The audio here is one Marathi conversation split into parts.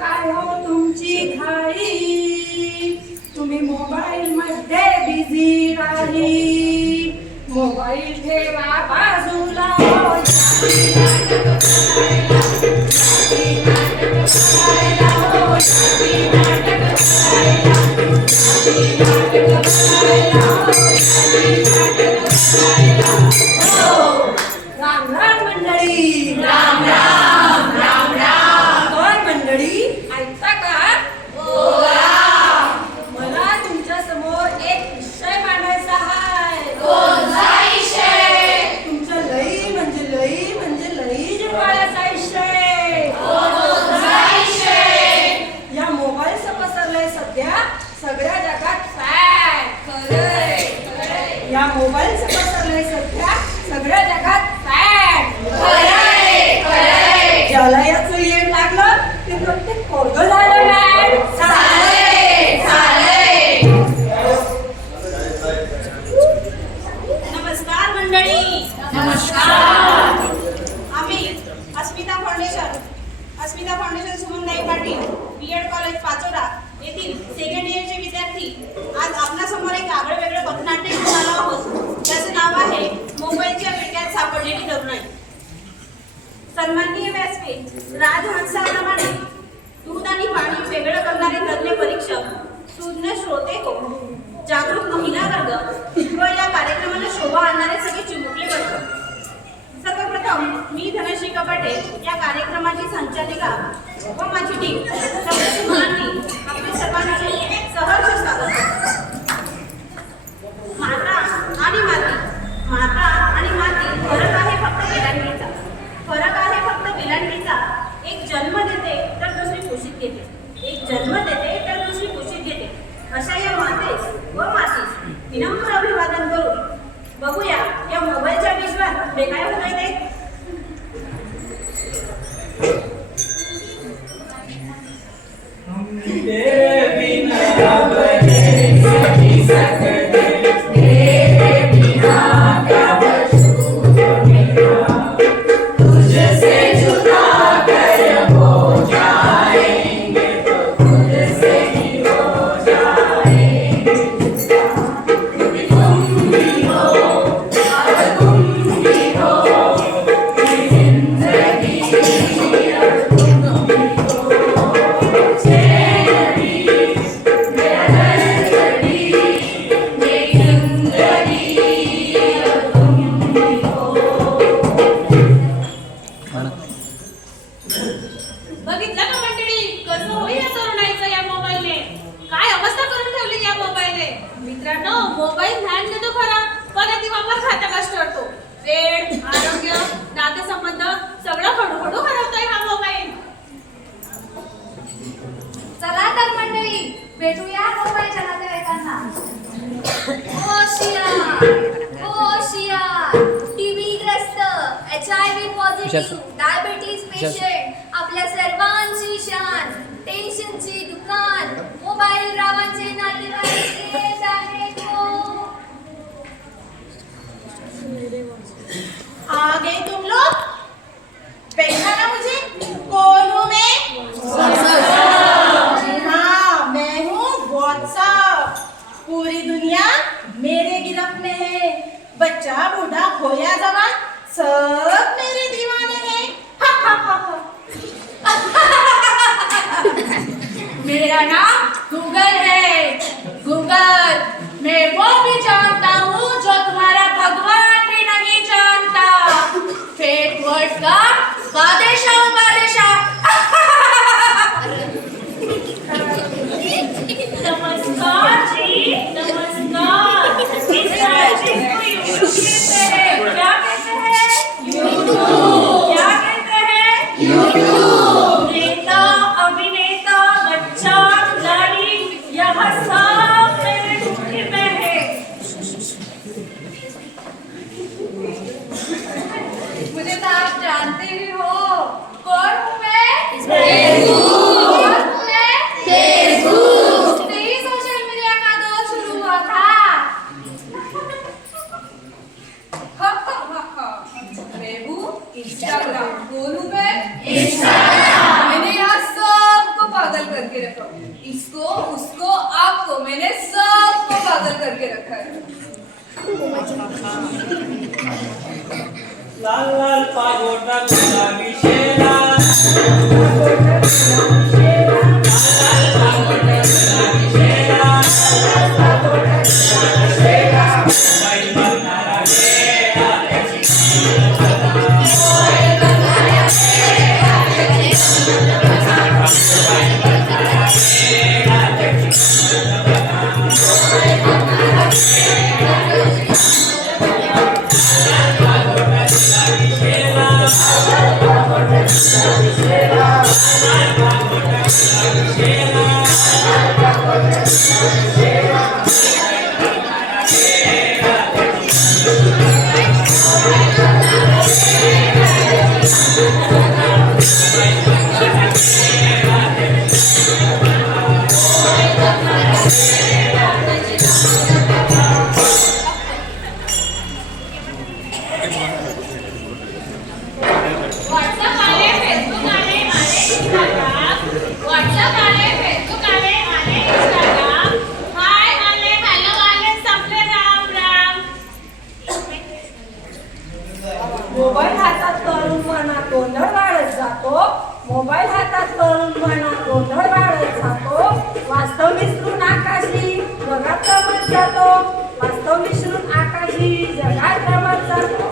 काय हो तुमची घाई, तुम्ही मोबाईल मध्ये बिझी राही. मोबाईल ठेवा बाजूला, राम राम मंडळी. राम राम राम राम. कोण मंडळी, ऐकता का? मला तुमच्या समोर एक विषय मांडायचा आहे. कोणता विषय? तुमच्या लई म्हणजे लई जिव्हाळ्याचा विषय. कोणता विषय? या मोबाईलचं पसरलंय सध्या सगळ्या जगात फॅड. खरंय खरंय या मोबाईलचं पसरलंय सध्या सगळ्या जगात फॅड. खरंय खरंय. ज्याला याचं येड लागलं ते प्रत्येक पोरगं झालं मॅड. चालय चालय. नमस्कार मंडळी. नमस्कार. आम्ही अस्मिता फाउंडेशन सुमनताई पाटील बीएड कॉलेज पाचोरा येथील सेकंड इयरचे विद्यार्थी आज आपणासमोर एक आगळं वेगळं पथनाट्य घेऊन आलो आहोत. त्याचं नाव आहे मोबाईलच्या विळख्यात सापडलेली तरुणाई. सन्माननीय व्यासपीठ राजहंसाप्रमाणे दूध आणि पाणी वेगळं करणारे तज्ञ परीक्षक, सुज्ञ श्रोते हो, जागरूक महिला वर्ग व या कार्यक्रमाला शोभा आणणारे सगळे चिमुकले वर्ग. सर्वप्रथम मी धनश्री कपाटे या कार्यक्रमाची संचालिका व माझी टीम सर्वांची मुलांनी आपले सर्वांचे सहर्ष स्वागत. माता आणि माती फरक आहे फक्त विलांटीचा. एक जन्म देते तर दुसरी कुशीत घेते. अशा या मातीस विनम्र अभिवादन करून बघूया या मोबाईलच्या विश्वात बेकाय होत आहे ते. बघितलं का मंडळी, कसं होईल या तरुणाईचं या मोबाईलने. काय अवस्था करून ठेवली या मोबाईलने. मित्रांनो, मोबाईल ध्यान देतो खरा, पण अति वापर घातक ठरतो. वेळ, आरोग्य, नातेसंबंध सगळं खडूखडू हरवतोय हा मोबाईल. चला तर मंडळी, भेटूया मोबाईलच्या नातेवाईकांना. होशियार, टीबी ग्रस्त, HIV पॉझिटिव्ह, डायबिटीज पेशंट, आपल्या सर्वांची शान, टेन्शनची दुकान, मोबाईल रावांचे नातेवाईक येत आहेत हो. आ गए तुम लोग, पहचाना मुझे? कौन हूँ मैं? जी हाँ, मैं हूँ व्हाट्सएप. पूरी दुनिया मेरे गिरफ्त में है. बच्चा बूढ़ा खोया जवान सब मेरे दीवाने हैं. मेरा नाम गूगल है. गूगल, मैं वो भी जानता हूँ जो तुम्हारा भगवान भी नहीं जानता. फेक वर्ड्स का बादशाह नमस्कार जी, नमस्कार. इस चैटिंग को यूट्यूब कहते हैं. क्या कहते हैं? यूट्यूब. क्या कहते हैं? यूट्यूब. नेता, अभिनेता, बच्चा, खिलाड़ी, यह सब मेरे मुट्ठी में है. मुझे तो आप जानते ही हो. करके रखा हूँ। इसको उसको आपको मैंने सबको पागल करके रखा है। लाल लाल पागोटा गुलाबी शेरा, मोबाईल बघणारा वेडा, व्हॉट्सअप आले, फेसबुक आले, इंस्टाग्राम. व्हॉट्सअप आले, फेसबुक आले, इंस्टाग्राम. हाय आले, हॅलो आले, संपले राम राम. मोबाईल हातात तरुणपणा गोंधळ वाढत जातो. मोबाईल हातात तरुणपणा गोंधळ वाढत जातो. वास्तव विसरून आकाशी जगात रमत जातो. वास्तव विसरून आकाशी जगात रमत जातो.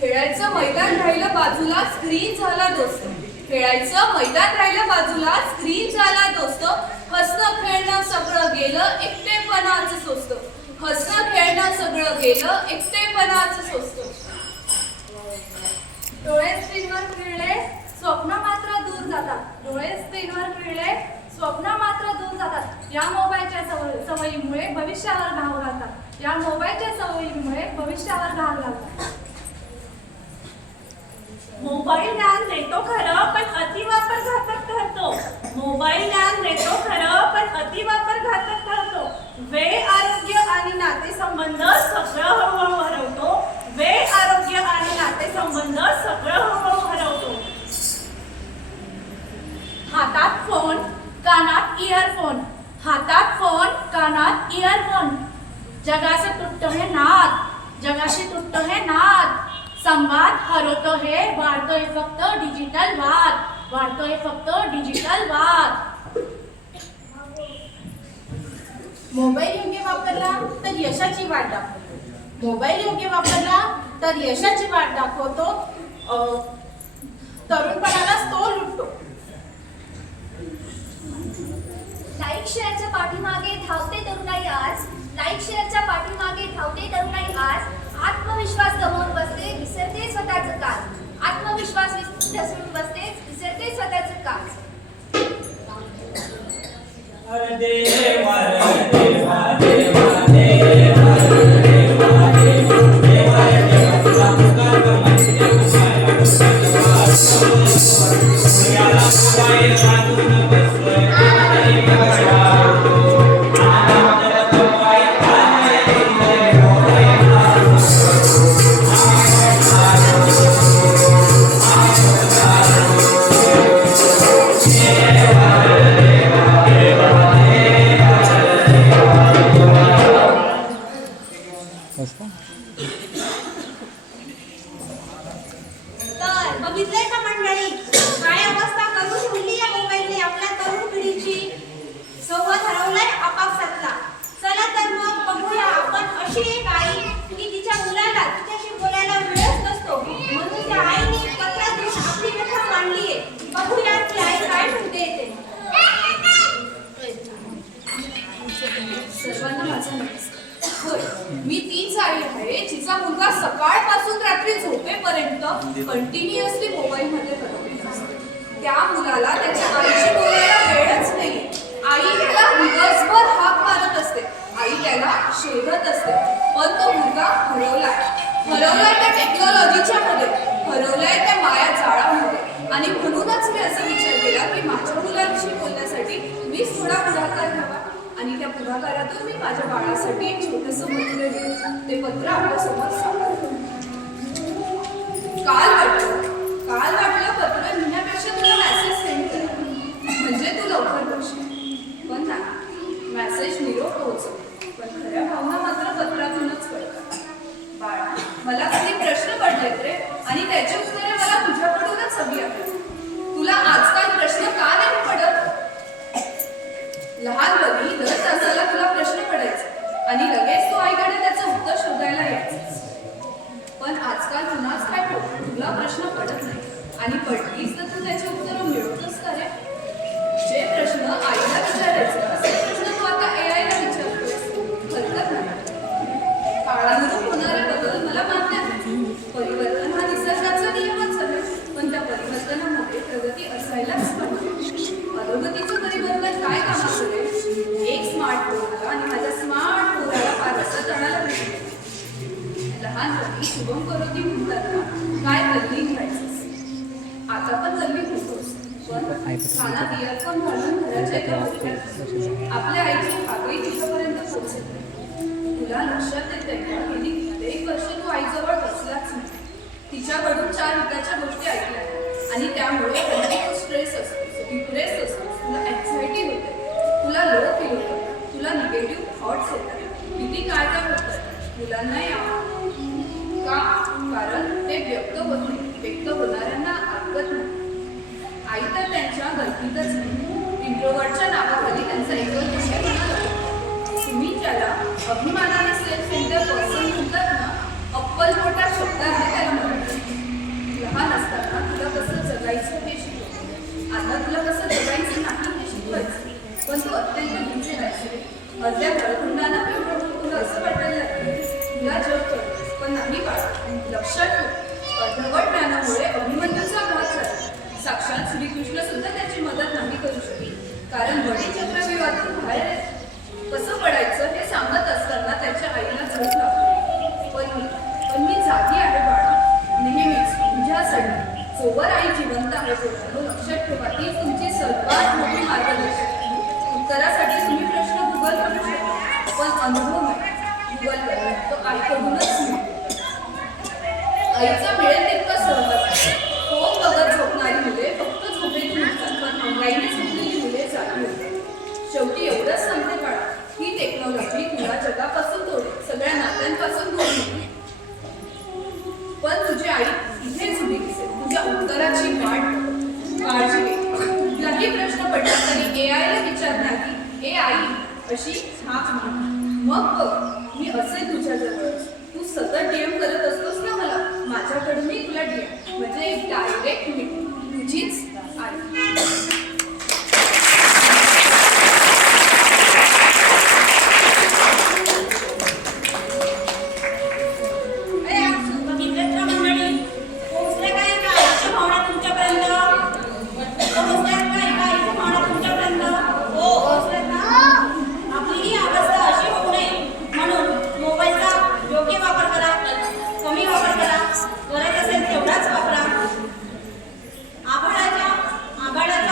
खेळायचं मैदान राहिलं बाजूला, स्क्रीन झाला दोस्त. खेळायचं मैदान राहिलं बाजूला, स्क्रीन झाला दोस्त. हसणं खेळणं सगळं गेलं, एकटेपणाचं सोस्त. हसणं खेळणं सगळं गेलं, एकटेपणाचं सोस्त. डोळे स्क्रीनवर खिळले, स्वप्न मात्र दूर जातात. डोळे स्क्रीनवर खिळले, स्वप्न मात्र दूर जातात. या मोबाईलच्या सवयीमुळे भविष्यावर घाव घालतात. या मोबाईलच्या सवयीमुळे भविष्यावर घाव घालतात. मोबाईल ज्ञान देतो खरं पण अतिवापर घातक ठरतो. मोबाईल ज्ञान देतो खरं पण अतिवापर घातक ठरतो. वेळ, आरोग्य आणि नातेसंबंध सगळं हळूहळू हरवतो. वेळ, आरोग्य आणि नातेसंबंध सगळं हळूहळू हरवतो. हातात फोन, कानात इयरफोन. हातात फोन, कानात इयरफोन. जगाशी तुटतो हे नाद, जगाशी तुटतो हे नाद. संवाद हरवतो हे, वाढतोय फक्त डिजिटल वाद. वाढतोय फक्त डिजिटल वाद. मोबाईल योग्य वापरला तर यशाची वाट दाखवतो. मोबाईल योग्य वापरला तर यशाची वाट दाखवतो. तरुणपणालाच तो लुटतो. लाईक शेअरच्या पाठीमागे धावते तरुणाई आज. लाईक शेअरच्या पाठीमागे धावते तरुणाई आज. आत्मविश्वास गमावून बसते, विसरते स्वतःचं काज. आत्मविश्वास विसरून बसते, विसरते स्वतःचं काज. अरे देवा रे देवा देवा देवा देवा देवा देवा तुला पुकार म्हणते याला मोबाईल बांधून बसलोय तर बघितलंय का मंडळी, काय अवस्था करून ठेवली या मोबाईलने आपल्या तरुण पिढीची. संवाद हरवलाय आपापसातला. चला तर मग बघूया आपण अशी एक आई की तिच्या मुलाला तिच्याशी बोलायला वेळच नसतो, म्हणून त्या आईने पत्रातून आपली व्यथा मांडलीये. बघूया ती आई काय म्हणते ते. सर्वांना माझा नमस्कार. होय, मी तीच आई आहे जिचा मुलगा सकाळपासून रात्री झोपेपर्यंत कंटिन्युअसली मोबाईलमध्ये हरवलेला असतो. त्या मुलाला त्याच्या आईशी बोलायला वेळच नाहीये. आई त्याला दिवसभर हाक मारत असते. आई त्याला शोधत असते. पण तो मुलगा हरवलाय त्या टेक्नॉलॉजीच्या मध्ये, हरवलाय त्या माया जाळामध्ये. आणि म्हणूनच मी असा विचार केला की माझ्या मुलांशी बोलण्यासाठी मीच थोडा पुढाकार घ्यावा. आणि त्या पुढाकारातून मी माझ्या बाळासाठी एक छोटंसं पत्र लिहिलं. ते पत्र आपल्यासमोर सादर. काल वाटलं पत्र लिहिण्यापेक्षा तुला मेसेज सेंड कर. घ्यायलाच पाहिजे. अधोगतीचं परिवर्तन काय कामात करेल? एक स्मार्ट फोन आला आणि माझ्या स्मार्ट फोनला फारसा तणाला भेटले. लहानपणी शुभम करोती म्हणताना काय तल्लीन व्हायचं. आता पण तल्लीन होतोस, पण कानात इयरफोन घालून घराच्या एका कोपऱ्यात आपल्या आईची हाकही तिच्यापर्यंत पोहोचत नाही. तुला लक्षात येते का गेली कित्येक वर्ष तू आईजवळ बसलाच नाही. तिच्याकडून 4 हिताच्या गोष्टी ऐकल्या आणि त्यामुळे कधी स्ट्रेस असतो, डिप्रेस असतो, तुला अँक्झायटी होते, तुला लो फील होतं, तुला निगेटिव्ह थॉट्स येतात, किती काय काय होतं. मुलांना का? कारण ते व्यक्त होत नाही, व्यक्त होणाऱ्यांना ऐकत नाही. आई तर त्यांच्या गलतीतच नाही. इंट्रोवर्टच्या नावाखाली त्यांचा एकच विषय म्हणाला. तुम्ही ज्याला अभिमानाने सेल्फ सेंटर पर्सन म्हणतात ना, अप्पलपोटा शब्दाने त्याला म्हणतात. लहान असताना तुला कसं जगायचं हे शिकवलं, आता तुला कसं जगायचं नाही हे शिकवायचं. पण तू अत्यंत भीती राहायची. अर्ध्या घरकुंडांना तुला असं वाटायला लागलं तुला जग करतो, पण नाही बाळा, लक्षात ठेव, अर्धवट ज्ञानामुळे अभिमन्यूचा घात झाला. साक्षात श्रीकृष्ण सुद्धा त्याची मदत नाही करू शकले, कारण बळी चक्रव्यूहातून बाहेर कसं पडायचं हे सांगत असताना त्याच्या आईला झोप लागली. पण मी जागी आहे बाळा, नेहमीच तुझ्यासाठी. जोवर आई जिवंत आहे तोवर लक्षात ठेवा, ती तुमची सर्वात मोठी मार्गदर्शक. उत्तरासाठी तुम्ही प्रश्न गुगल करू शकता, पण अनुभव नाही. गुगल करा तो आईकडूनच मिळतो. आईचा मिळेल तितका सहवास. फोन बघत झोपणारी मुले फक्त झोपेतून उठतात, पण अंगाईने झोपलेली मुले जागी होतात. शेवटी एवढंच सांगते बाळा, ही टेक्नॉलॉजी तुला जगापासून तोडेल, सगळ्या नात्यांपासून दूर नेईल. पण तुझी आई इथेच उभी दिसेल, तुझ्या उत्तराची वाट काळजी घे. कुठलाही प्रश्न पडला तरी एआयला विचारण्याआधी ए आई अशी हाक मार. मग बघ मी असे तुझ्याजवळच. तू सतत डीएम करत असतोस ना मला, माझ्याकडूनही तुला डीएम म्हणजे डायरेक्ट मीटिंग. तुझीच आई. गरज असेल तेवढाच वापरा. आभाळाच्या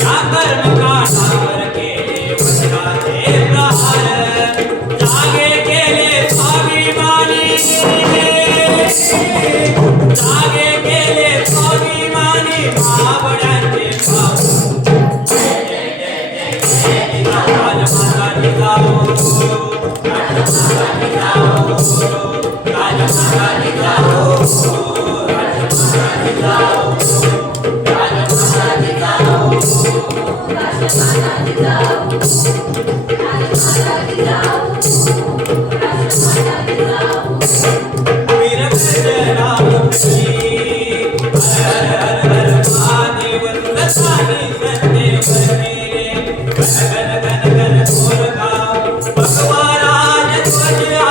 या कर्मकांडावर केले वज्राचे प्रहार जागे केले स्वाभिमानी जागे केले स्वाभिमानी महाबळ्यांचे भाऊ राजमाता जिजाऊ राजमाता जिजाऊ राजमाता जिजाऊ राजमाता जिजाऊ राजमाता जिजाऊ राजमाता जिजाऊ राजमाता जिजाऊ राजमाता जिजाऊ वीर रामजी हर हर हर महादेव तुलसानी संदेवने गण गण गण गोरखा भगवाराज ध्वजा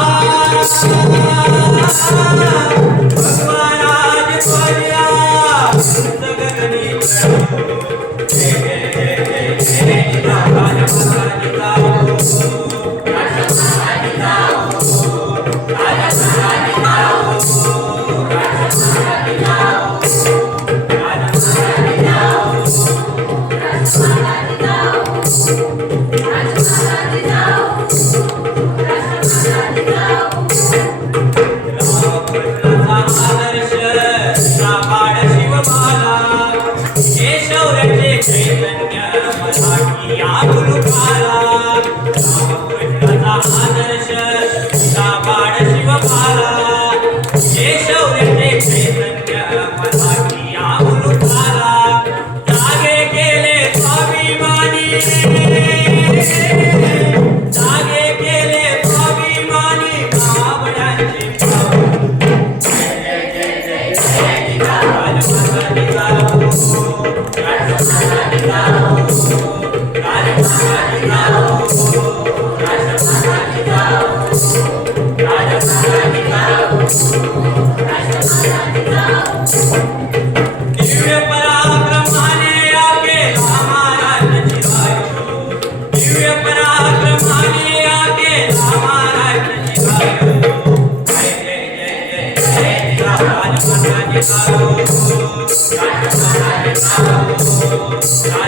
भगवाराज ध्वजा जगगणी जय जय जय जय जय राजमाता जिजाऊ राजमाता जिजाऊ राजमाता जिजाऊ राजमाता जिजाऊ राजमाता रामकृष्णाचा आदर्श राबाळ शिवबाला हे शौर्याचे चैतन्य मराठी आगुलुकाला रामकृष्णाचा आदर्श राबाळ शिवबाला हे शौर्याचे चैतन्य मराठी आगुलुकाला जागे केले स्वाभिमानी जागे केले स्वाभिमानी महाबळ्यांचे भाऊ जय जय जय जय राजमाता जिजाऊ राजमाता जिजाऊ राजमाता जिजाऊ राजमाता जिजाऊ राजमाता जिजाऊ राजमाता जिजाऊ दिव्य पराक्रमाने आके महाराज जिजाऊ दिव्य पराक्रमाने आके महाराज जिजाऊ जय जय जय जय जय राजमाता जिजाऊ राजमाता जिजाऊ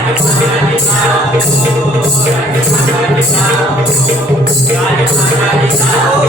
राजमाता जिजाऊ राजमाता जिजाऊ राजमाता जिजाऊ